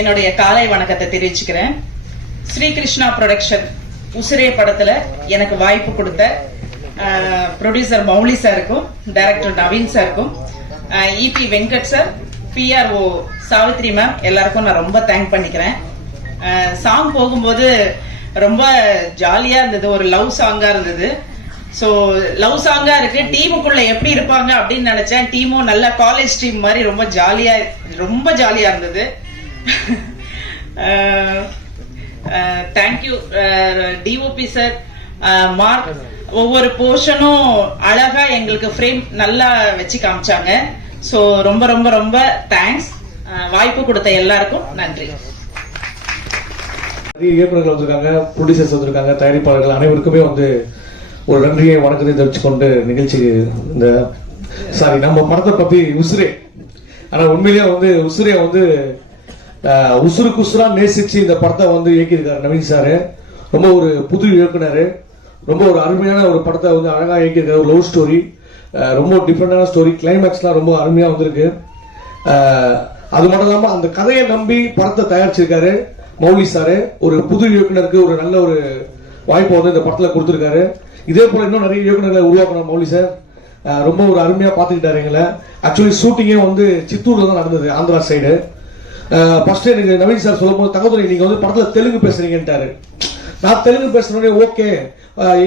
என்னுடைய காலை வணக்கத்தை தெரிவிச்சுக்கிறேன். ஸ்ரீகிருஷ்ணா ப்ரொடக்ஷன் உசிரே படத்துல எனக்கு வாய்ப்பு கொடுத்த ப்ரொடியூசர் மௌலி சாருக்கும், டைரக்டர் நவீன் சாருக்கும், EP Venkat sir, PRO Savitri ma'am எல்லாருக்கும் நான் ரொம்ப தேங்க் பண்ணிக்கிறேன். சாங் போகும்போது ரொம்ப ஜாலியா இருந்தது, ஒரு லவ் சாங்கா இருந்தது. ஸோ லவ் சாங்கா இருக்கு, டீமுக்குள்ள எப்படி இருப்பாங்க அப்படின்னு நினைச்சேன். டீமும் நல்ல காலேஜ் டீம் மாதிரி ரொம்ப ஜாலியா இருந்தது. Thank you DOP sir, mark. ஒவ்வொரு போர்ஷனும் அழகா எங்களுக்கு ஃப்ரேம் நல்லா வச்சு காமிச்சாங்க. ஸோ ரொம்ப ரொம்ப ரொம்ப தேங்க்ஸ். வாய்ப்பு கொடுத்த எல்லாருக்கும் நன்றி. இயக்குநர்கள் வந்திருக்காங்க, ப்ரொடியூசர்ஸ் வந்திருக்காங்க, தயாரிப்பாளர்கள் அனைவருக்குமே வந்து ஒரு நன்றியை வணக்கத்தை தெரிவிச்சுக்கொண்டு நிகழ்ச்சிக்கு இந்த நம்ம படத்தை பத்தி உசுரே, ஆனா உண்மையிலேயே வந்து உசுரே வந்து உசுருக்கு உசுரா நேசிச்சு இந்த படத்தை வந்து இயக்கியிருக்காரு நவீன் சாரு. ரொம்ப ஒரு புது இயக்குனர், ரொம்ப ஒரு அருமையான ஒரு படத்தை வந்து அழகா இயக்கியிருக்காரு. ஒரு லவ் ஸ்டோரி, ரொம்ப டிஃப்ரெண்டான ஸ்டோரி, கிளைமேக்ஸ்லாம் ரொம்ப அருமையா வந்திருக்கு. அது மட்டும் இல்லாம அந்த கதையை நம்பி படத்தை தயாரிச்சிருக்காரு மௌலி சாரு. ஒரு புது இயக்குனருக்கு ஒரு நல்ல ஒரு வாய்ப்பை வந்து இந்த படத்துல கொடுத்திருக்காரு. இதே போல இன்னும் நிறைய இயக்குநர்களை உருவாக்கணும் மௌலி சார். ரொம்ப ஒரு அருமையா பாத்துக்கிட்டாரு எங்களை. ஆக்சுவலி ஷூட்டிங்கே வந்து சித்தூர்ல தான் நடந்தது, ஆந்திரா சைடு. ஃபர்ஸ்ட் எனக்கு நவீன் சார் சொல்லும் போது, தங்கதுரை நீங்க வந்து படத்துல தெலுங்கு பேசுறீங்கன்ட்டாரு. நான் தெலுங்கு பேசுறேன், ஓகே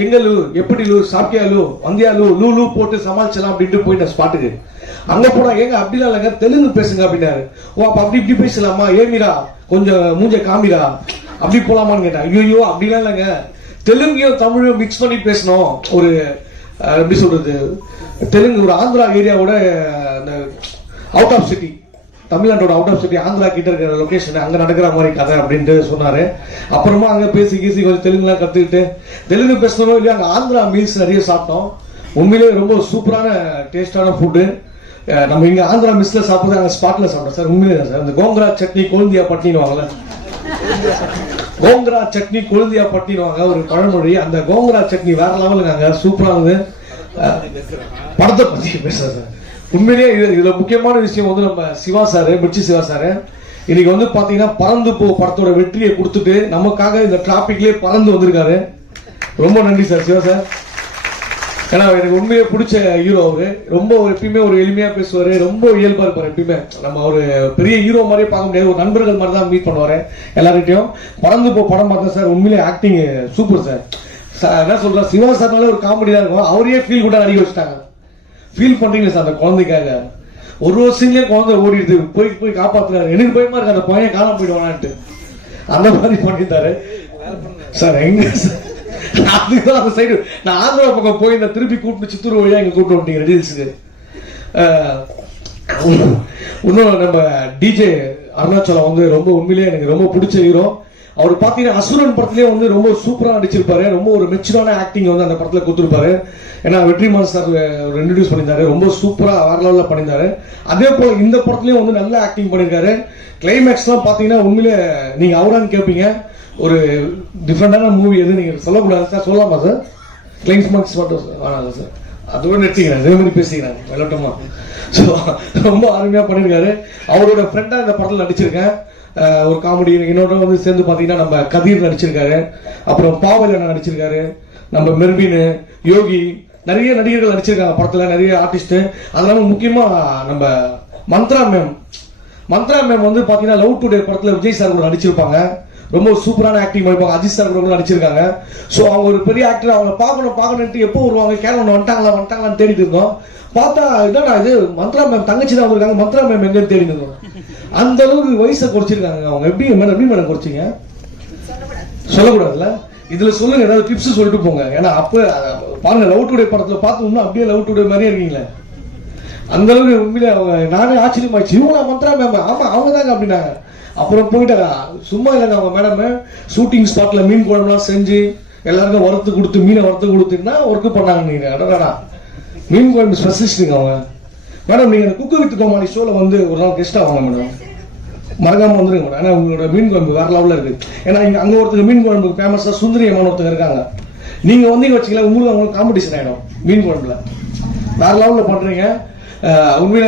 எங்கலு எப்படி லூ சாப்பியாலு வந்தியாலு லூ லூ போட்டு சமாளிச்சலாம் அப்படின்ட்டு போயிட்டேன் ஸ்பாட்டுக்கு. அங்க போனா ஏங்க அப்படிலாம் இல்லைங்க தெலுங்கு பேசுங்க அப்படின்னாரு. ஓ அப்ப அப்படி இப்படி பேசலாமா, ஏமிரா கொஞ்சம் மூஞ்ச காமிரா அப்படி போலாமான்னு கேட்டேன். ஐயோ அப்படிலாம் இல்லைங்க, தெலுங்கையும் தமிழையும் மிக்ஸ் பண்ணி பேசணும். ஒரு எப்படி சொல்றது, தெலுங்கு ஒரு ஆந்திரா ஏரியாவோட அவுட் ஆஃப் சிட்டி, தமிழ்நாட்டோட அவுட் ஆஃப் சிட்டி ஆந்திரா கிட்ட இருக்கிற லொகேஷன், அங்க நடக்கிற மாதிரி கதை அப்படின்ட்டு சொன்னாரு. அப்புறமா அங்க பேசி கொஞ்சம் தெலுங்குலாம் கத்துக்கிட்டு தெலுங்கு பேசணும் இல்லையா, அங்க ஆந்திரா மீல்ஸ் நிறைய சாப்பிட்டோம். உண்மையிலேயே ரொம்ப சூப்பரான டேஸ்டான ஃபுட்டு. நம்ம இங்க ஆந்திரா மிஸ்ல சாப்பிடுறது அங்க ஸ்பாட்ல சாப்பிட்டோம் சார். உண்மையிலே சார் இந்த கோங்கரா சட்னி கொழுந்தியா பட்டின்னு வாங்கல, கோங்கரா சட்னி கொழுந்தியா பட்டினுவாங்க ஒரு பழமொழி. அந்த கோங்கரா சட்னி வேற லெவலுங்க, சூப்பரா இருந்தது. படத்தை பத்தி பேசுறேன் சார். உண்மையிலேயே இதுல முக்கியமான விஷயம் வந்து நம்ம சிவா சாரு, மிர்ச்சி சிவா சாரு இன்னைக்கு வந்து பாத்தீங்கன்னா பறந்து போ படத்தோட வெற்றியை கொடுத்துட்டு நமக்காக இந்த டிராபிக்லயே பறந்து வந்திருக்காரு. ரொம்ப நன்றி சார் சிவா சார். ஏன்னா எனக்கு உண்மையே பிடிச்ச ஹீரோ அவரு. ரொம்ப எப்பயுமே ஒரு எளிமையா பேசுவாரு, ரொம்ப இயல்பா இருப்பாரு. எப்பயுமே நம்ம ஒரு பெரிய ஹீரோ மாதிரியே பார்க்க முடியாது, ஒரு நண்பர்கள் மாதிரி தான் மீட் பண்ணுவாரு எல்லார்கிட்டையும். பறந்து போ படம் பார்த்தேன் சார், உண்மையிலே ஆக்டிங் சூப்பர் சார். என்ன சொல்றேன், சிவா சார்னாலே ஒரு காமெடி தான் இருக்கும். அவரையே ஃபீல் கூட நடிக்க வச்சுட்டாங்க. ஃபீல் பண்றீங்க சார் அந்த குழந்தைக்காக. ஒரு சீன்லயே குழந்தை ஓடிடுது, போய் காப்பாத்துறாரு. எனக்கு பயமா இருக்கு அந்த பையன் காணாம போயிடுவானான்ட்டு, அந்த மாதிரி பண்ணிட்டாரு சார். எங்க அதுதான் அந்த சைடு நான் ஆந்திரா பக்கம் போய் இந்த திருப்பி கூப்பிட்டு சித்தூர் வழியா இங்க கூப்பிட்டு விட்டீங்க ரெடில்ஸுக்கு. இன்னும் நம்ம டிஜே அருணாச்சலம் வந்து ரொம்ப உண்மையிலேயே எனக்கு ரொம்ப பிடிச்ச ஹீரோ. அவர் பாத்தீங்கன்னா அசுரன் படத்திலேயே வந்து ரொம்ப சூப்பரா நடிச்சிருப்பாரு. ரொம்ப ஒரு மெச்சூரான ஆக்டிங் வந்து அந்த படத்துல கொடுத்திருப்பாரு. ஏன்னா வெற்றிமாறன் சார் இன்ட்ரோடியூஸ் பண்ணியிருந்தாரு, ரொம்ப சூப்பரா வேற லெவல்ல பண்ணியிருந்தாரு. அதே போல இந்த படத்துலயும் வந்து நல்ல ஆக்டிங் பண்ணிருக்காரு. கிளைமேக்ஸ் எல்லாம் பாத்தீங்கன்னா உண்மையிலே நீங்க அவரான்னு கேட்பீங்க. ஒரு டிஃப்ரெண்டான மூவி எது நீங்க சொல்லக்கூடாது சார், சொல்லலாமா சார்? கிளைமேக்ஸ் மட்டும் ஆனாங்க சார், அதுவும் நிறுத்திக்கிறேன், இதே மாதிரி பேசிக்கிறேன் வெள்ளட்டமா. ஸோ ரொம்ப அருமையா பண்ணிருக்காரு. அவரோட ஃப்ரெண்டா இந்த படத்தில் நடிச்சிருக்கேன். ஒரு காமெடி இன்னொரு வந்து சேர்ந்து பாத்தீங்கன்னா நம்ம கதீர் நடிச்சிருக்காரு, அப்புறம் பாவல் நடிச்சிருக்காரு, நம்ம மெர்வின், யோகி, நிறைய நடிகர்கள் நடிச்சிருக்காங்க படத்துல, நிறைய ஆர்டிஸ்ட். அதனால முக்கியமா நம்ம மந்த்ரா மேம் வந்து பாத்தீங்கன்னா லவ் டுடே படத்துல விஜய் சார் கூட நடிச்சிருப்பாங்க. ரொம்ப சூப்பரான ஆக்டிங் பண்ணிருப்பாங்க. அஜித் சார் கூட நடிச்சிருக்காங்க. சோ அவங்க ஒரு பெரிய ஆக்டர், அவங்க பார்க்கணும் எப்போ வருவாங்க, கேரளா வந்துட்டாங்களான்னு தேடிட்டு இருந்தோம். பார்த்தா என்னடா இது மந்த்ரா மேம் தங்கச்சி தான் வந்திருக்காங்க, மந்த்ரா மேம் எங்கன்னு தேடி இருந்தோம். அந்த அளவுக்கு வயசை குறைச்சிருக்காங்க அவங்க. எப்படி மேடம் குறைச்சிங்க சொல்லக்கூடாதுல்ல, இதுல சொல்லுங்க, ஏதாவது டிப்ஸ் சொல்லிட்டு போங்க. ஏன்னா அப்ப பாருங்க லவ் டுடே படத்துல பார்த்து அப்படியே லவ் டுடே மாதிரியே இருக்கீங்களே, அந்த அளவுக்கு உண்மையிலே அவங்க. நானே ஆச்சரியமாச்சு, இவங்களா மந்த்ரா மேம்? ஆமா அவங்க தாங்க அப்படின்னாங்க. அப்புறம் போயிட்டாங்க, சும்மா இல்லைங்க அவங்க மேடம் ஷூட்டிங் ஸ்பாட்ல மீன் குழம்புலாம் செஞ்சு எல்லாருக்கும் வறுத்து கொடுத்து, மீனை வறுத்து கொடுத்துன்னா ஒர்க் பண்ணாங்க. நீங்க அடடா மீன் குழம்பு ஸ்பெஷலிஸ்டுங்க அவங்க. மேடம் நீங்க குக்கு வித் கோமாளி ஷோல வந்து ஒரு நாள் கெஸ்ட் ஆவாங்க மேடம், மறக்காம வந்துருங்க மேடம். ஏன்னா உங்களோட மீன் குழம்பு வேற லெவல்ல இருக்கு. ஏன்னா அங்க ஒருத்தர் மீன் குழம்புக்கு ஃபேமஸா சுந்தரி அம்மான் ஒருத்தர் இருக்காங்க. நீங்க வந்தீங்க வச்சுக்கல, உங்களுக்கு காம்படிஷன் ஆயிடும் மீன் குழம்புல. வேற லெவல்ல பண்றீங்க. உண்மையில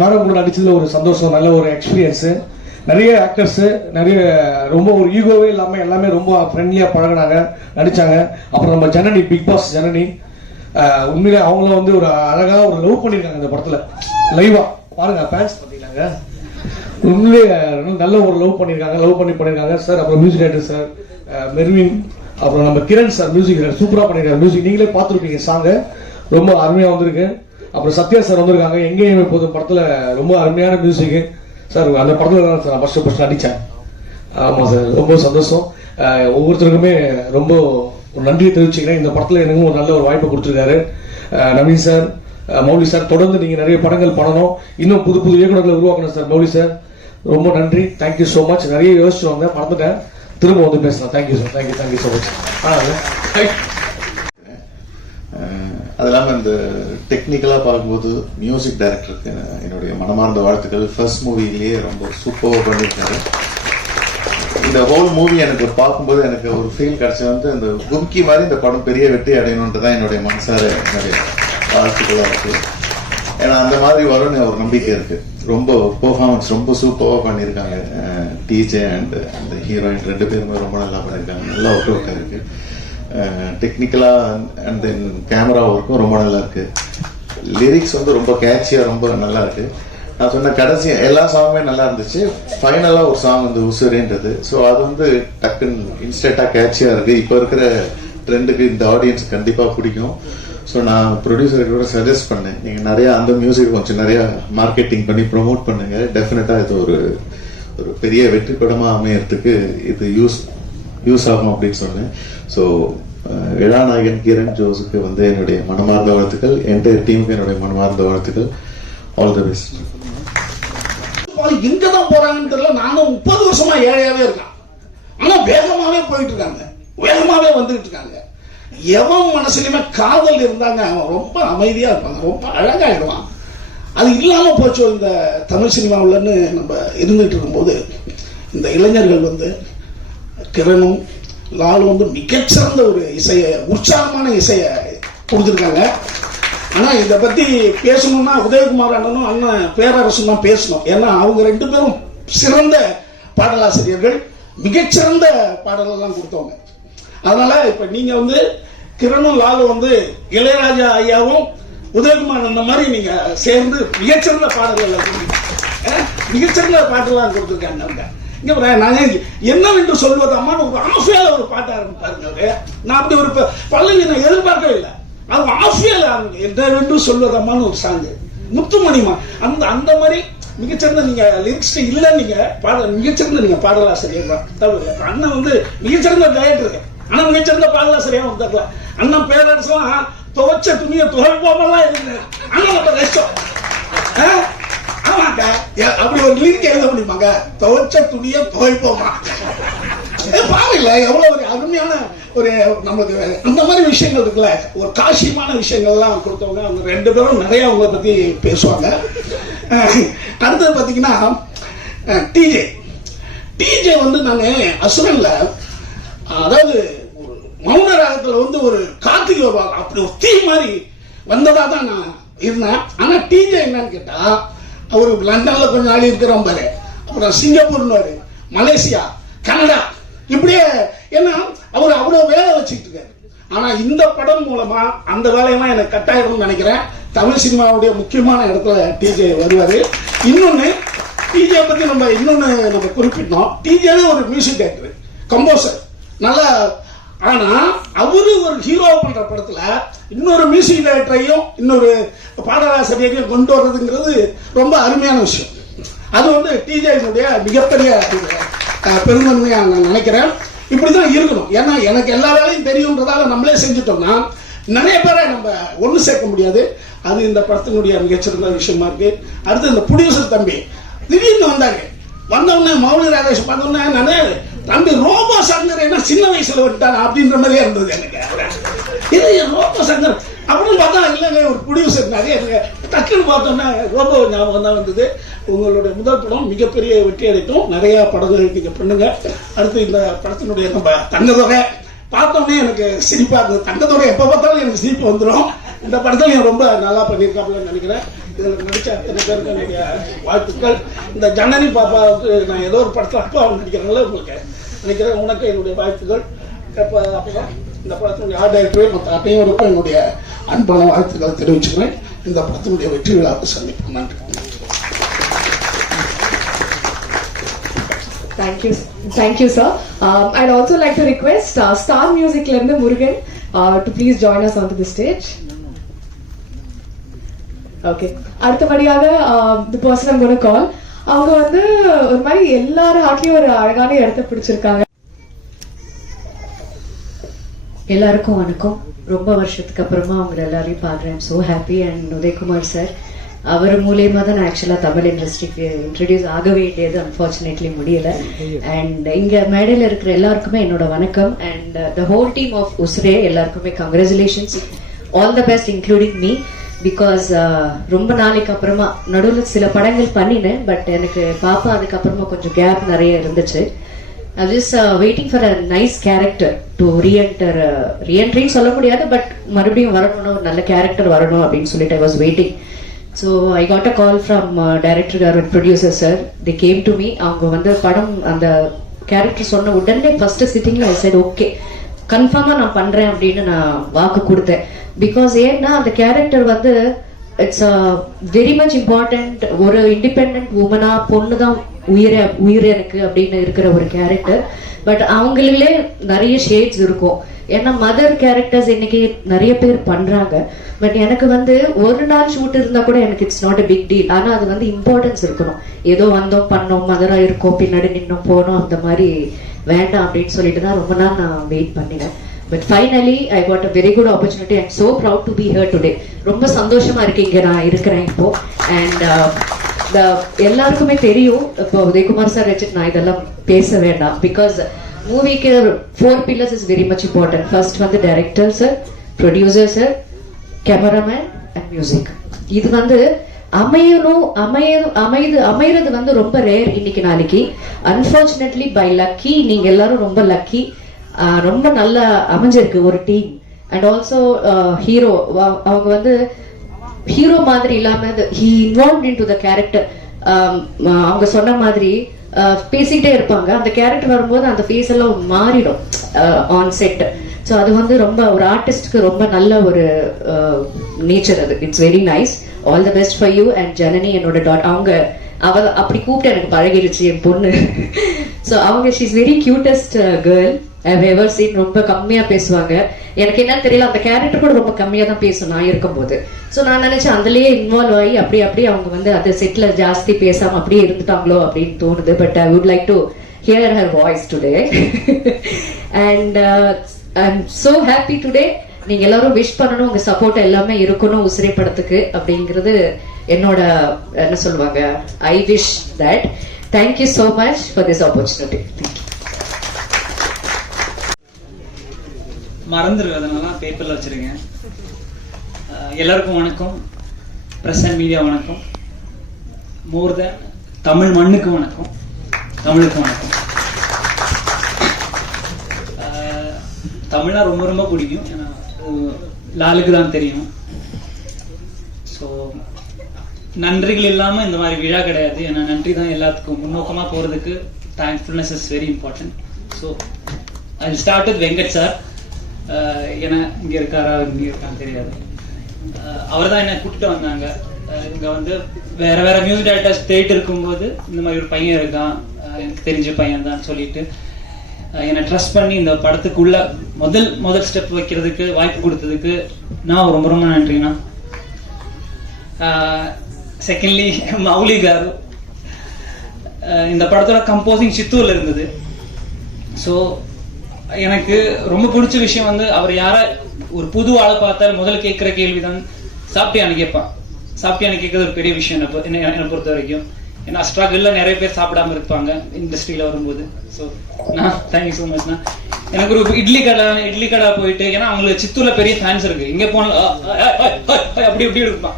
மேடம் கூட நடிச்சதுல ஒரு சந்தோஷம், நல்ல ஒரு எக்ஸ்பீரியன்ஸ். நிறைய ஆக்டர்ஸ் நிறைய ரொம்ப ஒரு ஈகோவே இல்லாமல் எல்லாமே ரொம்ப ஃப்ரெண்ட்லியாக பழகினாங்க, நடிச்சாங்க. அப்புறம் நம்ம ஜனனி, பிக் பாஸ் ஜனனி, உண்மையிலே அவங்கள வந்து ஒரு அழகாக ஒரு லவ் பண்ணியிருக்காங்க இந்த படத்தில். லைவாக பாருங்க, ஃபேன்ஸ் பார்த்தீங்கன்னாங்க, உண்மையிலே நல்ல ஒரு லவ் பண்ணியிருக்காங்க சார். அப்புறம் மியூசிக் டைரக்டர் சார் மெர்வின், அப்புறம் நம்ம கிரண் சார் மியூசிக் சூப்பராக பண்ணியிருக்காரு. மியூசிக் நீங்களே பார்த்துருப்பீங்க, சாங்கு ரொம்ப அருமையாக வந்திருக்கு. அப்புறம் சத்யா சார் வந்திருக்காங்க, எங்கேயுமே போதும் படத்தில் ரொம்ப அருமையான மியூசிக்கு சார். அந்த படத்தில் தான் சார் நான் ஃபர்ஸ்ட் நடித்தேன். ஆமாம் சார், ரொம்ப சந்தோஷம். ஒவ்வொருத்தருக்குமே ரொம்ப ஒரு நன்றியை தெரிவிச்சுக்கிறேன். இந்த படத்தில் எனக்கும் ஒரு நல்ல ஒரு வாய்ப்பை கொடுத்துருக்காரு நவீன் சார், மௌலி சார். தொடர்ந்து நீங்கள் நிறைய படங்கள் பண்ணணும், இன்னும் புது புது இயக்குநர்களை உருவாக்கணும் சார். மௌலி சார் ரொம்ப நன்றி, தேங்க்யூ ஸோ மச். நிறைய யோசிச்சு வாங்க, மறந்துட்டேன், திரும்ப வந்து பேசலாம். Thank you sir, thank you so much. அது இல்லாமல் இந்த டெக்னிக்கலாக பார்க்கும்போது மியூசிக் டைரக்டருக்கு என்னுடைய மனமார்ந்த வாழ்த்துக்கள். ஃபர்ஸ்ட் மூவிலேயே ரொம்ப சூப்பராக பண்ணியிருக்காரு. இந்த ஹோல் மூவி எனக்கு பார்க்கும்போது எனக்கு ஒரு ஃபீல் கிடைச்சது வந்து இந்த கும்கி மாதிரி இந்த படம் பெரிய வெற்றி அடையணுன்ட்டு தான் என்னுடைய மனசார என்னுடைய வாழ்த்துக்களாக இருக்குது. ஏன்னா அந்த மாதிரி வரும்னு ஒரு நம்பிக்கை இருக்குது. ரொம்ப பெர்ஃபார்மன்ஸ் ரொம்ப சூப்பராக பண்ணியிருக்காங்க. டிஜே அண்ட் அந்த ஹீரோயின் 2 பேருமே ரொம்ப நல்லா பண்ணியிருக்காங்க. நல்லா ஒர்க் அவுட் ஆகிருக்கு. டெக்னிக்கலாக அண்ட் தென் கேமரா ஒர்க்கும் ரொம்ப நல்லா இருக்குது. லிரிக்ஸ் வந்து ரொம்ப கேட்சியாக ரொம்ப நல்லா இருக்குது. நான் சொன்ன கடைசி எல்லா சாங்குமே நல்லா இருந்துச்சு. ஃபைனலாக ஒரு சாங் வந்து உசுரேன்றது. ஸோ அது வந்து டக்குன்னு இன்ஸ்டண்ட்டாக கேட்சியாக இருக்குது. இப்போ இருக்கிற ட்ரெண்டுக்கு இந்த ஆடியன்ஸ் கண்டிப்பாக பிடிக்கும். ஸோ நான் ப்ரொடியூசருக்கு கூட சஜஸ்ட் பண்ணேன், நீங்கள் நிறையா அந்த மியூசிக் கொஞ்சம் நிறையா மார்க்கெட்டிங் பண்ணி ப்ரொமோட் பண்ணுங்கள். டெஃபினட்டாக இது ஒரு பெரிய வெற்றி படமாக அமையறதுக்கு இது யூஸ் ஆகும் அப்படின்னு சொன்னேன். ஸோ இளாநாயகன் கிரண் ஜோஸுக்கு வந்து என்னுடைய மனமார்ந்த வாழ்த்துக்கள். என்டையர் டீமுக்கு என்னுடைய மனமார்ந்த வாழ்த்துக்கள். All the best. எங்க தான் போறாங்கன்னு தெரியல. நானும் 30 வருஷமா ஏழையாவே இருக்கான். ஆனா வேகமாவே போயிட்டு இருக்காங்க, வேகமாவே வந்துட்டு இருக்காங்க. எவன் மனசுலயுமே காதல் இருந்தாங்க அவன் ரொம்ப அமைதியா இருப்பாங்க, ரொம்ப அழகாயிடுவான். அது இல்லாம போச்சு இந்த தமிழ் சினிமாவில்னு நம்ம இருந்துட்டு இருக்கும்போது இந்த இளைஞர்கள் வந்து கிரணும் லாலும் வந்து மிகச்சிறந்த ஒரு இசையை, உற்சாகமான இசையை கொடுத்துருக்காங்க. ஆனால் இதை பற்றி பேசணும்னா உதயகுமார் அண்ணனும் அண்ணன் பேரரசும் தான் பேசணும். ஏன்னா அவங்க 2 பேரும் சிறந்த பாடலாசிரியர்கள், மிகச்சிறந்த பாடலெல்லாம் கொடுத்தவங்க. அதனால இப்போ நீங்கள் வந்து கிரணும் லாலும் வந்து இளையராஜா ஐயாவும் உதயகுமார் அந்த மாதிரி நீங்கள் சேர்ந்து மிகச்சிறந்த பாடல்கள் மிகச்சிறந்த பாட்டெல்லாம் கொடுத்துருக்காங்க. இங்க நாங்க என்னவென்று சொல்வதம்மான்னு ஒரு ஆஃபியால ஒரு பாட்டு ஆரம்பிப்பாருங்க. நான் அப்படி ஒரு பல்லவி நான் எதிர்பார்க்கவே இல்லை. அது ஆஃபியால என்னவென்று சொல்வதம்மான்னு ஒரு சாங்கு முத்துமணிமா அந்த மாதிரி மிகச்சிறந்த நீங்க லிரிக்ஸ் இல்ல, நீங்க மிகச்சிறந்த நீங்க பாடலாசிரியர் தான் தவிர. அண்ணன் வந்து மிகச்சிறந்த டைரக்டர், ஆனா மிகச்சிறந்த பாடலாசிரியர் வந்தாங்களா. அண்ணன் பேரரசுலாம் துவைச்ச துணியை துவைப்போமெல்லாம் இருக்கு. அண்ணன் ரொம்ப கஷ்டம். அப்படி ஒரு லிங்க் எழுத முடியுமாங்க? துவைச்ச துணியை துவைப்போமா? பாருங்கள எவ்வளவு ஒரு அருமையான ஒரு நம்மளுக்கு அந்த மாதிரி விஷயங்கள் இருக்குல்ல, ஒரு காசியமான விஷயங்கள்லாம் கொடுத்தவங்க. அவங்க 2 பேரும் நிறைய அவங்களை பத்தி பேசுவாங்க. அடுத்தது பாத்தீங்கன்னா டிஜே வந்து நாங்க அசுரன்ல, அதாவது ஒரு மௌன ராகத்துல வந்து ஒரு கார்த்திகை வருவாங்க, அப்படி ஒரு தீ மாதிரி வந்ததா தான் நான் இருந்தேன். ஆனா டிஜே என்னன்னு கேட்டா, அவரு லண்டன்ல கொஞ்ச நாள் இருக்கிறோம் பாரு, அப்புறம் சிங்கப்பூர்னு, மலேசியா, கனடா, இப்படியே. ஏன்னா அவர் அவ்வளவு வேலை வச்சுக்கிட்டு இருக்காரு. ஆனா இந்த படம் மூலமா அந்த வேலையெல்லாம் எனக்கு கட்டாயம்னு நினைக்கிறேன். தமிழ் சினிமாவுடைய முக்கியமான இடத்துல டிஜே வருவாரு. இன்னொன்னு டிஜே பத்தி நம்ம இன்னொன்னு குறிப்பிட்டோம். டிஜே ஒரு மியூசிக் டைரக்டர், கம்போசர், நல்லா. ஆனா அவரு ஒரு ஹீரோ பண்ற படத்துல இன்னொரு மியூசிக் டைரக்டரையும் இன்னொரு பாடலாசிரியரையும் கொண்டு வர்றதுங்கிறது ரொம்ப அருமையான விஷயம். அது வந்து டிஜேனுடைய மிகப்பெரிய பெருந்தன்மையா நான் நினைக்கிறேன். இப்படிதான் இருக்கணும். ஏன்னா எனக்கு எல்லா வேலையும் தெரியும்ன்றதால நம்மளே செஞ்சுட்டோம்னா நிறைய பேரை நம்ம ஒண்ணு சேர்க்க முடியாது. அது இந்த படத்தினுடைய மிகச்சிறந்த விஷயமா இருக்கு. அடுத்து இந்த ப்ரொடியூசர் தம்பி திடீர்னு வந்தவொடனே மௌலி ராஜேஷ் பார்த்தோன்னே நானே தம்பி ரோபோ சங்கர் என்ன சின்ன வயசுல விட்டான் அப்படின்ற மாதிரியே இருந்தது எனக்கு. ரோபோ சங்கர் அப்படின்னு பார்த்தா இல்லைங்க ஒரு ப்ரொடியூசர் நிறைய டக்குன்னு பார்த்தோன்னா ரோபோ ஞாபகம் தான் வந்தது. உங்களுடைய முதல் படம் மிகப்பெரிய வெற்றி அடைக்கும். நிறைய படங்கள் நீங்க பண்ணுங்க. அடுத்து இந்த படத்தினுடைய நம்ம தங்கத்தொகை பார்த்தோன்னே எனக்கு சிரிப்பா இருந்தது. தங்கத்தொகை எப்ப பார்த்தாலும் எனக்கு சிரிப்பு வந்துடும். இந்த படத்துலையும் ரொம்ப நல்லா பண்ணியிருக்காப்புலன்னு நினைக்கிறேன். இதில் நடித்த அத்தனை பேருக்கு என்னுடைய வாழ்த்துக்கள். இந்த ஜனனி பாப்பாவுக்கு நான் ஏதோ ஒரு படத்தில் அப்பா அவங்க நடிக்கிறாங்களே உங்களுக்கு நினைக்கிறேன். உனக்கு என்னுடைய வாழ்த்துக்கள். அப்போ இந்த படத்தினுடைய ஆர்ட் டைரக்டர் மற்ற அனைவருக்கும் என்னுடைய அன்பான வாழ்த்துக்களை தெரிவிச்சுக்கிறேன். இந்த படத்தினுடைய வெற்றி விழாவுக்கு சந்திப்போம். நன்றி. Thank you, sir. I'd also like to request Star Music Lerna Murugan to please join us onto the stage. Okay. அடுத்தபடியாக the person I'm going to call, அவங்க வந்து ஒரு மாதிரி எல்லாரும் ஹார்ட்லயும் ஒரு அழகான இடத்தை பிடிச்சிருக்காங்க. எல்லாருக்கும் வணக்கம். ரொம்ப வருஷத்துக்கு அப்புறமா அவங்க எல்லாரையும் பாக்குறேன். So happy. And Udayakumar sir, அவர் மூலியமா தான் நான் ஆக்சுவலா தமிழ் இண்டஸ்ட்ரிக்கு இன்ட்ரடியூஸ் ஆக வேண்டியது அன்பார்ச்சுனேட்லி முடியல. அண்ட் இங்க மேடையில இருக்கிற எல்லாருக்குமே என்னோட வணக்கம். And the whole team of உஸ்ரே எல்லாருக்குமே congratulations, all the best including me. Because ரொம்ப நாளைக்கு அப்புறமா நடுவில் சில படங்கள் பண்ணினேன், பட் எனக்கு பாப்பா அதுக்கப்புறமா கொஞ்சம் கேப் நிறைய இருந்துச்சு. I was waiting for a nice character to re-enter. Re-entry சொல்ல முடியாது, பட் மறுபடியும் வரணும், ஒரு நல்ல கேரக்டர் வரணும் அப்படின்னு சொல்லிட்டு I was waiting. So I got a call from director and producer sir. They came to me. அவங்க வந்து படம் அந்த கேரக்டர் சொன்ன உடனே ஃபர்ஸ்ட் சிட்டிங்ல I said okay, கன்ஃபார்மா நான் பண்றேன் அப்படின்னு நான் வாக்கு கொடுத்தேன். பிகாஸ் ஏன்னா அந்த கேரக்டர் வந்து இட்ஸ் வெரி மச் இம்பார்ட்டன்ட். ஒரு இண்டிபெண்ட் உமனா பொண்ணு தான் உயிர் எனக்கு அப்படின்னு இருக்கிற ஒரு கேரக்டர். பட் அவங்களிலே நிறைய ஷேட்ஸ் இருக்கும். ஏன்னா மதர் கேரக்டர்ஸ் இன்னைக்கு நிறைய பேர் பண்றாங்க. பட் எனக்கு வந்து ஒரு நாள் ஷூட் இருந்தா கூட எனக்கு it's not a big deal. ஆனா அது வந்து இம்பார்ட்டன்ஸ் இருக்கணும். ஏதோ வந்தோம் பண்ணோம் மதரா இருக்கோம் பின்னாடி நின்னோம் போனோம் அந்த மாதிரி வேண்டாம் அப்படின்னு சொல்லிட்டு தான் ரொம்ப நாள் நான் வெயிட் பண்ணினேன். But finally I got a very good opportunity. I'm so proud to be here today. ரொம்ப சந்தோஷமா இருக்கு இங்க நான் இருக்கிறேன் இப்போ. அண்ட் எல்லாருக்குமே தெரியும், இப்போ உதயகுமார் சார் வச்சுட்டு நான் இதெல்லாம் பேச வேண்டாம். பிகாஸ் மூவிக்கு 4 pillars is very much important. First வந்து director sir, producer sir, cameraman and music. இது வந்து அமையறது வந்து ரொம்ப ரேர் இன்னைக்கு நாளைக்கு. அன்பார்ச்சுனேட்லி பை லக்கி, நீங்க எல்லாரும் ரொம்ப லக்கி. ரொம்ப நல்லா அமைஞ்சிருக்கு ஒரு டீம். அண்ட் ஆல்சோ ஹீரோ, அவங்க வந்து ஹீரோ மாதிரி இல்லாம he involved into the character. அவங்க சொன்ன மாதிரி பேசிக்கிட்டே இருப்பாங்க. அந்த கேரக்டர் வரும்போது அந்த ஃபேஸ் எல்லாம் மாறிடும் ஆன் செட். ஸோ அது வந்து ரொம்ப ஒரு ஆர்டிஸ்ட்க்கு ரொம்ப நல்ல ஒரு நேச்சர் அது. It's very nice. All the best for you. And Janani என்னோட அவங்க அப்படி கூப்பிட்டு எனக்கு பழகிடுச்சு என் பொண்ணு. ஸோ அவங்க she is very cutest girl I've ever seen. ரொம்ப கம்மியா பேசுவாங்க. எனக்கு என்னன்னு தெரியல, அந்த கேரக்டர் கூட ரொம்ப கம்மியா தான் பேசும் நான் இருக்கும்போது. ஸோ நான் நினைச்சேன் அதுலயே இன்வால்வ் ஆகி அப்படியே அவங்க வந்து அந்த செட்ல ஜாஸ்தி பேசாம அப்படியே இருந்துட்டாங்களோ அப்படின்னு தோணுது. But I would like to hear her voice today. And I am so happy today. நீங்க எல்லாரும் விஷ் பண்ணணும், உங்க சப்போர்ட் எல்லாமே இருக்கணும் உசிரை படத்துக்கு அப்படிங்கிறது என்னோட என்ன சொல்லுவாங்க, I wish that. Thank you so much for this opportunity. Thank you. மறந்துடுறதுனால பேப்பர்ல வச்சிருக்கேன். எல்லாருக்கும் வணக்கம். பிரஸ் அண்ட் மீடியா வணக்கம். மோர் தென் தமிழ் மண்ணுக்கு வணக்கம், தமிழுக்கு வணக்கம். தமிழ்னா ரொம்ப ரொம்ப பிடிக்கும். ஏன்னா லாலுக்கு தான் தெரியும். ஸோ நன்றிகள் இல்லாம இந்த மாதிரி விழா கிடையாது. ஏன்னா நன்றி தான் எல்லாத்துக்கும் முன்னோக்கமா போறதுக்கு. Thankfulness is very important. So I start with Venkat sir. ஏன்னா இங்க இருக்காரா இங்க இருக்கான்னு தெரியாது. அவர் தான் என்ன கூட்டிட்டு வந்தாங்க. இங்க வந்து வேற வேற மியூசிக் டைரக்டர்ஸ் தேடிட்டு இருக்கும்போது இந்த மாதிரி ஒரு பையன் இருக்கான், எனக்கு தெரிஞ்ச பையன் தான் சொல்லிட்டு என்னை ட்ரஸ்ட் பண்ணி இந்த படத்துக்குள்ள முதல் ஸ்டெப் வைக்கிறதுக்கு வாய்ப்பு கொடுத்ததுக்கு நான் ரொம்ப ரொம்ப நன்றிண்ணா. Secondly Mouli car. இந்த படத்தோட கம்போசிங் சித்தூர்ல இருந்தது. ஸோ எனக்கு ரொம்ப பிடிச்ச விஷயம் வந்து அவர் யாரா ஒரு புது ஆளை பார்த்தால் முதல்ல கேட்கிற கேள்விதான் சாப்பிட்டியான்னு கேட்பான். சாப்பிட்டியான்னு கேட்கறது ஒரு பெரிய விஷயம் என்னை பொறுத்த வரைக்கும். ஏன்னா ஸ்ட்ரகிள்ல நிறைய பேர் சாப்பிடாம இருப்பாங்க இண்டஸ்ட்ரியில வரும்போது. ஸோ நான் தேங்க்யூ ஸோ மச்ண்ணா. எனக்கு ஒரு இட்லி கடை போயிட்டு, ஏன்னா அவங்களுக்கு சித்தூர்ல பெரிய ஃபேன்ஸ் இருக்கு. இங்க போன அப்படி இருப்பான்,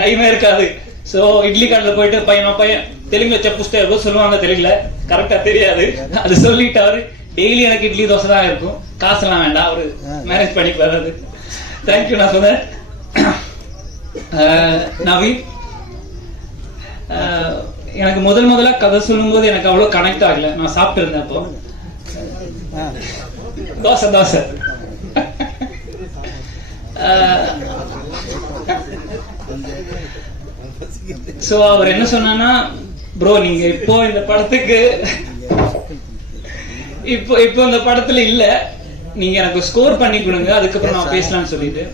டைமே இருக்காது. ஸோ இட்லி கடையில் போயிட்டு பையன் தெலுங்கு வச்ச புஸ்தகம் சொல்லுவாங்க, தெலுங்குல கரெக்டா தெரியாது. அது சொல்லிட்டு அவரு டெய்லி எனக்கு இட்லி தோசை தான் இருக்கும், காசுலாம் வேண்டாம், அவரு மேனேஜ் பண்ணி போறாரு. தேங்க்யூ நான் சொன்னேன். நவீன், எனக்கு முதல்ல கதை சொல்லும்போது எனக்கு அவ்வளவு கனெக்ட் ஆகல. நான் சாப்பிட்டு இருந்தேன் அப்போ. தோசை சோ அவர் என்ன சொன்னா, ப்ரோ நீங்க இப்போ இந்த படத்துக்கு இப்போ இந்த படத்துல இல்ல, நீங்க எனக்கு ஸ்கோர் பண்ணி கொடுங்க, அதுக்கப்புறம் நான் பேசலாம்னு சொல்லிட்டு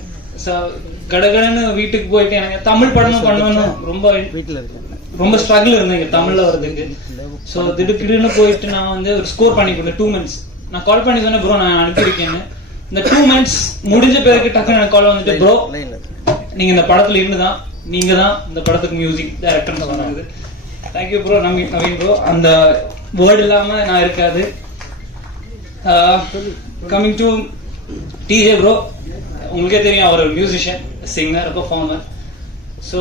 கடகடன்னு வீட்டுக்கு போயிட்டு எனக்கு தமிழ் படமும் பண்ணணும் ரொம்ப ஸ்ட்ரகிள் இருந்தேன் தமிழ்ல வர்றதுக்கு. ஸோ திடுக்கிடுன்னு போயிட்டு நான் வந்து ஒரு ஸ்கோர் பண்ணி கொடுத்தேன் 2 months. நான் கால் பண்ணி சொன்னேன் ப்ரோ நான் அனுப்பியிருக்கேன்னு. இந்த 2 months முடிஞ்ச பிறகு டக்குன்னு எனக்கு கால் வந்துட்டு, ப்ரோ நீங்க இந்த படத்துல இருந்துதான் நீங்க தான் இந்த படத்துக்கு மியூசிக் டைரக்டர்னு சொன்னாங்க. Thank you bro Naveen bro. அந்த வேர்டு இல்லாம நான் இருக்காது. கமிங் டு டிஜே ப்ரோ, உங்களுக்கே தெரியும் அவர் ஒரு மியூசிஷியன், சிங்கர், பெர்ஃபார்மர். ஸோ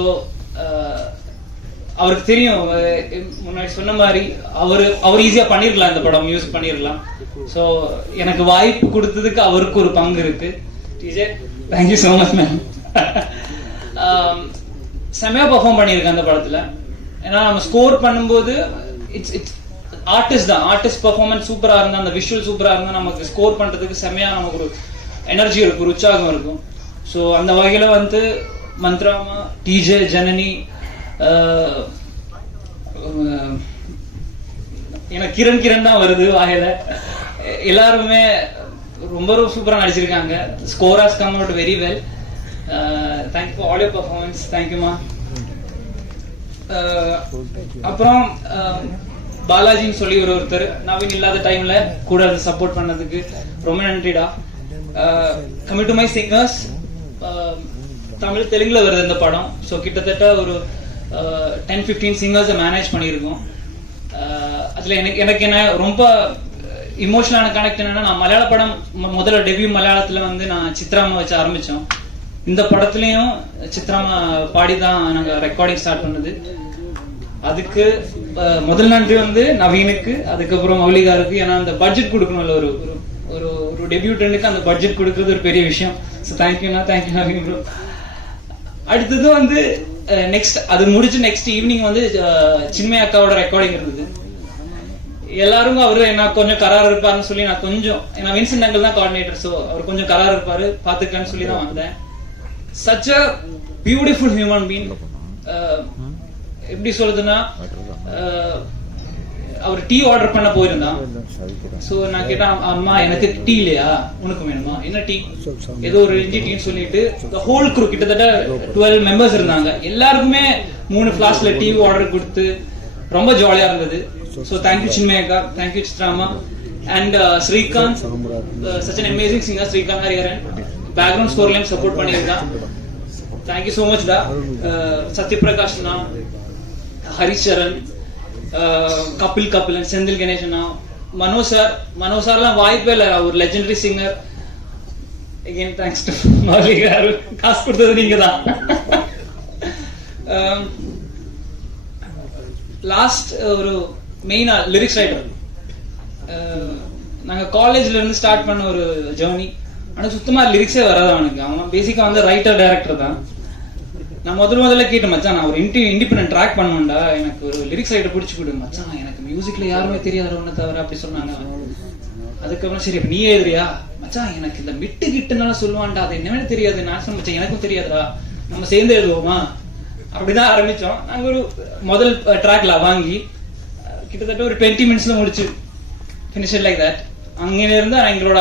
அவருக்கு தெரியும், முன்னாடி சொன்ன மாதிரி அவர் ஈஸியா பண்ணிருக்கலாம், இந்த படம் மியூசிக் பண்ணிருக்கலாம். ஸோ எனக்கு வாய்ப்பு கொடுத்ததுக்கு அவருக்கு ஒரு பங்கு இருக்கு. DJ thank you so much ma'am. செமையா பெர்ஃபார்ம் பண்ணியிருக்கேன் அந்த படத்துல. ஏன்னா நம்ம ஸ்கோர் பண்ணும்போது இட்ஸ் ஆர்டிஸ்ட் தான், ஆர்டிஸ்ட் பெர்ஃபார்மன்ஸ் சூப்பரா இருந்தா, அந்த விஷுவல் சூப்பரா இருந்தா நமக்கு ஸ்கோர் பண்றதுக்கு செமையா நமக்கு ஒரு எனர்ஜி இருக்கும், ஒரு உற்சாகம் இருக்கும். ஸோ அந்த வகையில வந்து மந்த்ராமா, டிஜே, ஜனனி, எனக்கு கிரண் தான் வருது வாயில, எல்லாருமே ரொம்ப சூப்பரா நடிச்சிருக்காங்க. Score has come out very well. Thank you for all your performance. தேங்க்யூமா. அப்புறம் பாலாஜின்னு சொல்லி ஒருத்தர் நவீன் இல்லாத டைம்ல கூட சப்போர்ட் பண்ணதுக்கு ரொம்ப நன்றிடா. Coming to my singers, Tamil தெலுங்குல வருது இந்த படம். ஸோ கிட்டத்தட்ட ஒரு 10-15 சிங்கர்ஸை மேனேஜ் பண்ணியிருக்கோம். அதுல எனக்கு என்ன ரொம்ப இமோஷனலான கனெக்ட் என்னன்னா, நான் மலையாள படம் முதல்ல டெபியூ மலையாளத்துல வந்து நான் சித்ராமா வச்சு ஆரம்பிச்சோம். இந்த படத்துலயும் சித்ராமா பாடிதான் நாங்க ரெக்கார்டிங் ஸ்டார்ட் பண்ணது. அதுக்கு முதல் நன்றி வந்து நவீனுக்கு, அதுக்கப்புறம் மௌலிகாருக்கு. ஏன்னா அந்த பட்ஜெட் கொடுக்கணும்ல, ஒரு ஒரு டெபியூட்டனுக்கு அந்த பட்ஜெட் கொடுக்கறது ஒரு பெரிய விஷயம். ஸோ தேங்க்யூண்ணா, தேங்க்யூ நவீன் ப்ரோ. அடுத்தது வந்து நெக்ஸ்ட் அது முடிச்சு நெக்ஸ்ட் ஈவினிங் வந்து சின்மய அக்காவோட ரெக்கார்டிங் இருந்தது. எல்லாரும் அவரு என்ன கொஞ்சம் கரார் இருப்பாருன்னு சொல்லி நான் கொஞ்சம், ஏன்னா வின்சென்ட் அங்கிள் தான் கோஆர்டினேட்டர், ஸோ அவர் கொஞ்சம் கரார் இருப்பாரு பாத்துக்கலான்னு சொல்லி தான் வந்தேன். Such a beautiful human being. எப்படி சொல்றதுன்னா, அவர் டீ ஆர்டர் பண்ண போயிருந்தான். சோ நான் கேட்டேன், அம்மா எனக்கு டீ இல்லையா, உனக்கு வேணுமா, என்ன டீ, ஏதோ ஒரு இஞ்சி டீன்னு சொல்லிட்டு ஹோல் குரூப் கிட்டத்தட்ட 12 மெம்பர்ஸ் இருந்தாங்க. எல்லாருக்குமே 3 ஃபிளாஸ்க்ல டீ ஆர்டர் கொடுத்து ரொம்ப ஜாலியா இருந்தது. So thank you Chinmayaka, thank you Chitrama and Srikanth, such an amazing singer Srikanth Hariharan, background score line support பண்ணிருக்கா. Thank you so much da. Satyaprakash na, Harish Charan, Kapil and Sendil Ganesh na, Manoj sir la வாய்ப்பே இல்ல, ஒரு legendary singer. Again thanks to Mali garu, காசு கொடுத்தது நீங்க தான். Last ஒரு மெயினா லிரிக்ஸ் ரைட்டர். நாங்க காலேஜ்ல இருந்து ஸ்டார்ட் பண்ண ஒரு ஜேர்னி. ஆனா சுத்தமா லிரிக்ஸே வராது அவனுக்கு. அவன் பேசிக்கா வந்து ரைட்டர் டைரக்டர் தான். நான் முதல்ல கேட்டேன், மச்சான் நான் ஒரு இண்டிபெண்டன்ட் ட்ராக் பண்ணுவேன்டா, எனக்கு ஒரு லிரிக்ஸ் ரைட்டர் பிடிச்சி கொடு மச்சான், எனக்கு மியூசிக்ல யாருமே தெரியாத ஒண்ணு தவிர அப்படி சொன்னாங்க. அதுக்கப்புறம் சரி இப்ப நீ எழுதுறியா மச்சான், எனக்கு இந்த மிட்டு கிட்டுனால சொல்லுவான்டா, அது என்னன்னு தெரியாது. நான் சொன்ன மச்சான் எனக்கும் தெரியாதுடா, நம்ம சேர்ந்து எழுதுவோமா, அப்படிதான் ஆரம்பிச்சோம். நாங்க ஒரு முதல் ட்ராக்ல வாங்கி கிட்டத்தட்ட ஒரு 20 minutesல முடிச்சு finish it like that. அங்கே இருந்து எங்களோட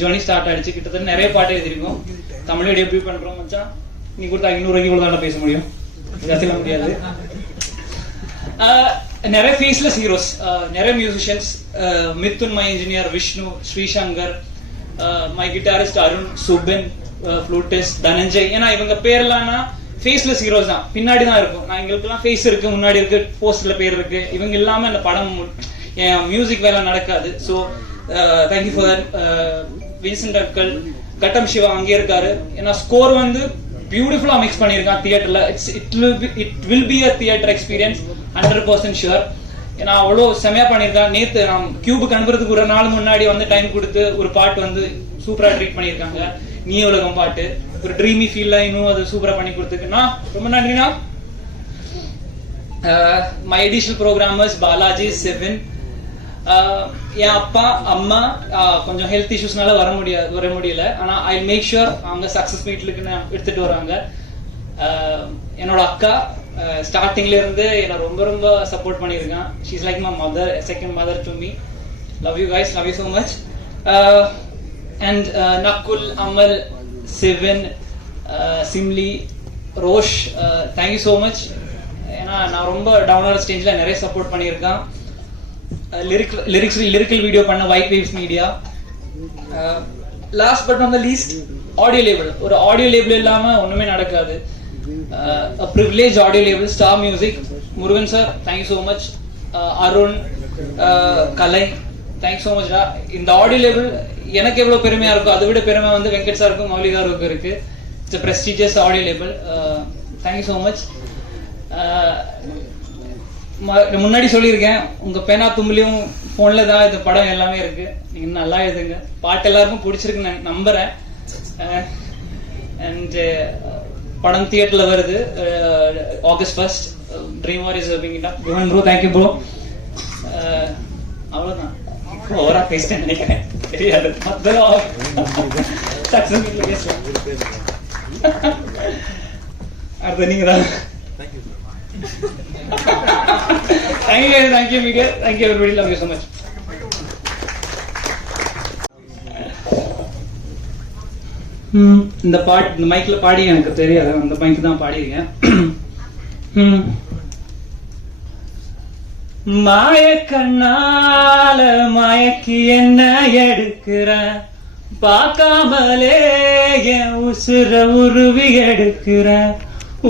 ஜர்னி ஸ்டார்ட் ஆயிடுச்சு. கிட்டத்தட்ட நிறைய பாட்டு எழுதிருக்கோம். தமிழ் டெபியூ பண்றோம் மச்சான். நீ கொடுத்தா 500 ரூபாய்க்கு கூட தான் பேச முடியும், பேச முடியாது. நிறைய ஃபேஸ்லெஸ் ஹீரோஸ், நிறைய musicians, Mithun my engineer, Vishnu, Srishankar, my guitarist Arun, Subin, flutist Dhananjay. ஏன்னா இவங்க பேர்லாம் ஃபேஸ்லெஸ் ஹீரோஸ் தான், பின்னாடி தான் இருக்கும். நான் எங்களுக்கு எல்லாம் ஃபேஸ் இருக்கு, முன்னாடி இருக்கு, போஸ்டர்ல பேர் இருக்கு. இவங்க இல்லாம இந்த படம் என் மியூசிக் வேலை நடக்காது. So thank you for that. Vincent uncle, கட்டம் சிவா அங்கே இருக்காரு. ஏன்னா ஸ்கோர் வந்து பியூட்டிஃபுல்லா மிக்ஸ் பண்ணிருக்கான் தியேட்டர்ல. It will be a theatre experience 100% sure. ஏன்னா அவ்வளோ செமையா பண்ணிருக்கான். நேத்து நான் கியூபுக்கு அனுப்புறதுக்கு ஒரு நாள் முன்னாடி வந்து டைம் கொடுத்து ஒரு பாட்டு வந்து சூப்பரா ட்ரீட் பண்ணிருக்காங்க, நீ உலகம் பாட்டு. ஒரு ட்ரீமி ஃபீல்ல இன்னும் அது சூப்பரா பண்ணி கொடுத்துருக்குண்ணா. ரொம்ப நன்றிண்ணா. மை அடிஷனல் ப்ரோக்ராமர்ஸ் பாலாஜி, செவின், என் அப்பா அம்மா கொஞ்சம் ஹெல்த் இஷ்யூஸ்னால வர முடியல. ஆனா ஐ மேக் ஷுர் அவங்க சக்சஸ் மீட்லுக்கு எடுத்துட்டு வராங்க. என்னோட அக்கா ஸ்டார்டிங்ல இருந்து என்ன ரொம்ப ரொம்ப சப்போர்ட் பண்ணியிருக்கான். She is like my mother, second mother to me. Love you guys, love you so much. And Nakul, Amal, Sevan, Simli, Rosh, thank you so much. ஏன்னா நான் ரொம்ப டவுனான ஸ்டேஜ்ல நிறைய சப்போர்ட் பண்ணியிருக்கான். லிரிக்கல் வீடியோ பண்ண white waves media. Last but not the least audio label. ஒரு audio label இல்லாம ஒண்ணுமே நடக்காது. Privilege audio label star music. Murugan sir, thank you so much. Arun, Kalai, thank you so much. இந்த ஆடியோ லேபிள் எனக்கு எவ்வளவு பெருமையா இருக்கும், அதை விட பெருமை வந்து வெங்கட் சாருக்கும் மௌலி காருக்கும் இருக்கு. It's prestigious audio label. Thank you so much. முன்னாடி சொல்லியிருக்கேன், உங்க பேனா தும்புலையும் போன்ல தான் இந்த படம் எல்லாமே இருக்கு. நீங்க நல்லா எழுதுங்க. பாட்டு எல்லாருக்கும் பிடிச்சிருக்குன்னு நம்புறேன். அண்ட் படம் தியேட்டர்ல வருது August 1st. Dream war is being it up. Guhan bro, thank you bro. அவ்வளவுதான். ஓவரா பேசிட்டேன் நினைக்கிறேன், தெரியாது. சக்சஸ்ஃபுல் பேசலாம். அடுத்த நீங்க தான். Thank you, Miguel. Thank you, everybody. Love you so much. இந்த பாட்டு இந்த மைக்ல பாடி எனக்கு தெரியாது, அந்த மைக் தான் பாடியிருக்கேன். மாய கண்ணால மயக்கி என்ன எடுக்கிற, பார்க்காமலே என் உசுர உருவி எடுக்கிற,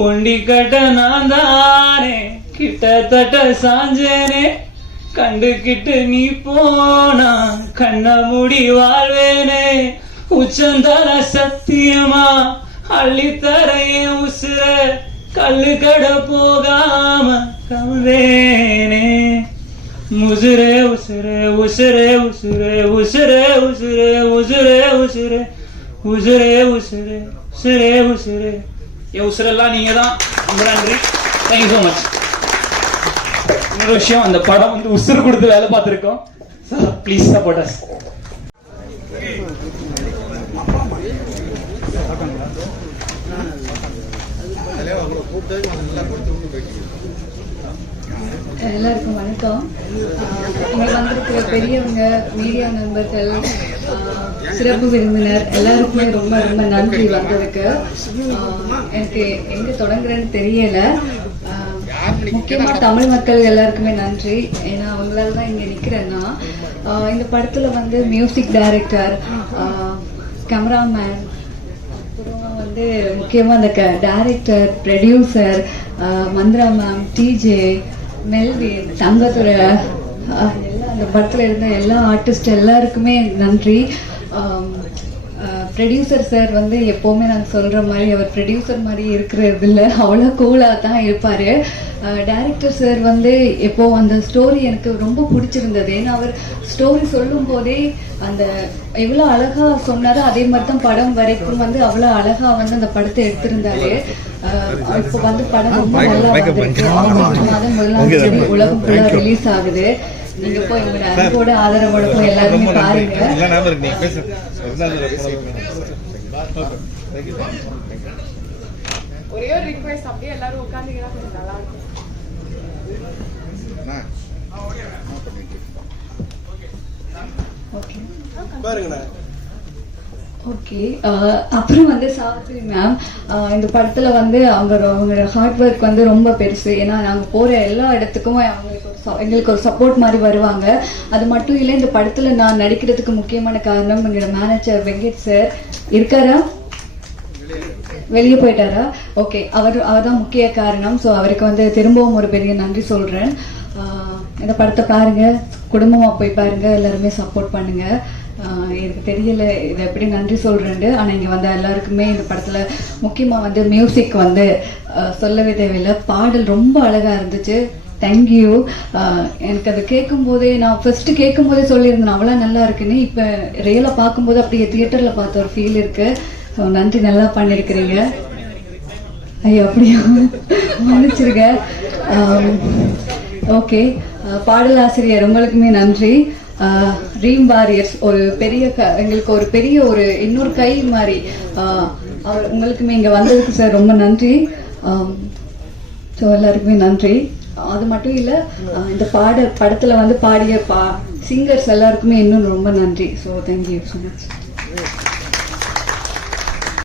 ஒண்டி கட்ட நான் தானே கிட்டத்தட்ட சாஞ்சேனே, கண்டுகிட்டு நீ போனா கண்ண மூடி வாழ்வேனே, உச்சந்தர சத்தியமா அள்ளித்தர என் உசுர, கல்லு கட போகாம கவேனே, உசுரே உசுரே உசுரே உசுரே உசுரே உசுரே உசுரே உசுரே உசுரே உசுரே உசுரே உசுரே. என் உசுரெல்லாம் நீங்க தான். ரொம்ப நன்றி. Thank you so much. இன்னொரு விஷயம், அந்த படம் வந்து உசுறு கொடுத்து வேலை பார்த்துருக்கோம். Please support us. எல்லாருக்கும் வணக்கம். இங்க வந்திருக்கிற பெரியவங்க, மீடியா நண்பர்கள், சிறப்பு விருந்தினர் எல்லாருக்குமே ரொம்ப ரொம்ப நன்றி வந்ததுக்கு. எனக்கு எங்க தொடங்குறேன்னு தெரியல. முக்கியமா தமிழ் மக்கள் எல்லாருக்குமே நன்றி. ஏன்னா அவங்களால தான் இங்க நிக்கிறேன்னா. இந்த படத்துல வந்து மியூசிக் டைரக்டர், கேமராமேன், அப்புறம் வந்து முக்கியமா அந்த director, producer, Mandira ma'am, DJ, Melvin, Thangathurai, எல்லாம் அந்த படத்துல இருந்த எல்லா ஆர்டிஸ்ட் எல்லாருக்குமே நன்றி. ப்ரொடியூசர் சார் வந்து எப்போவுமே நாங்கள் சொல்கிற மாதிரி அவர் ப்ரொடியூசர் மாதிரி இருக்கிறது இல்லை, அவ்வளோ கூலாக தான் இருப்பார். டைரக்டர் சார் வந்து எப்போ அந்த ஸ்டோரி எனக்கு ரொம்ப பிடிச்சிருந்தது. ஏன்னா அவர் ஸ்டோரி சொல்லும் போதே அந்த எவ்வளோ அழகாக சொன்னாரோ அதே மாதிரி தான் படம் வரைக்கும் வந்து அவ்வளோ அழகாக வந்து அந்த படத்தை எடுத்திருந்தாரு. இப்போ வந்து படம் ரொம்ப நல்லா வந்திருக்கு. ஆகஸ்ட் மாதம் 1 உலகம் ஃபுல்லாக ரிலீஸ் ஆகுது. நீங்க போய் உங்களோட அன்போட ஆதரவோட போய் எல்லாருமே பாருங்க. ஒரே ஒரு ரிக்வெஸ்ட், அப்படியே எல்லாரும் உட்கார்ந்தீங்கன்னா கொஞ்சம் நல்லா இருக்கும். ஓகே. அப்புறம் வந்து சாவித்ரி மேம், இந்த படத்துல வந்து அவங்க ஹார்ட் ஒர்க் வந்து ரொம்ப பெருசு. ஏன்னா நாங்க போற எல்லா இடத்துக்கும் எங்களுக்கு ஒரு சப்போர்ட் மாதிரி வருவாங்க. அது மட்டும் இல்லை, இந்த படத்துல நான் நடிக்கிறதுக்கு முக்கியமான காரணம் எங்களோட மேனேஜர் வெங்கட் சார். இருக்காரா? வெளியே போயிட்டாரா? ஓகே, அவர் தான் முக்கிய காரணம். ஸோ அவருக்கு வந்து திரும்பவும் ஒரு பெரிய நன்றி சொல்றேன். இந்த படத்தை பாருங்க, குடும்பமா போய் பாருங்க, எல்லாருமே சப்போர்ட் பண்ணுங்க. எனக்கு தெரியல இதை எப்படி நன்றி சொல்றேன்னு. ஆனா இங்க வந்த எல்லாருக்குமே இந்த படத்துல முக்கியமா வந்து மியூசிக் வந்து சொல்லவே தேவையில்லை. பாடல் ரொம்ப அழகா இருந்துச்சு. தேங்க்யூ. எனக்கு அதை கேட்கும் போதே, நான் ஃபர்ஸ்ட் கேட்கும் போதே சொல்லியிருந்தேன் அவ்வளோ நல்லா இருக்குன்னு. இப்போ ரியலாக பார்க்கும்போது அப்படியே தியேட்டரில் பார்த்த ஒரு ஃபீல் இருக்கு. ஸோ நன்றி, நல்லா பண்ணியிருக்கிறீங்க. ஐயோ அப்படியா, மன்னிச்சிருங்க. ஓகே, பாடலாசிரியர் உங்களுக்குமே நன்றி. ரீம் வாரியர்ஸ் ஒரு பெரிய எங்களுக்கு ஒரு பெரிய ஒரு இன்னொரு கை மாதிரி. அவர் உங்களுக்குமே இங்கே வந்ததுக்கு சார் ரொம்ப நன்றி. ஸோ எல்லாருக்குமே நன்றி. அது மட்டும் இல்லை, இந்த படத்தில் வந்து பாடிய சிங்கர்ஸ் எல்லாருக்குமே இன்னும் ரொம்ப நன்றி. So thank you so much.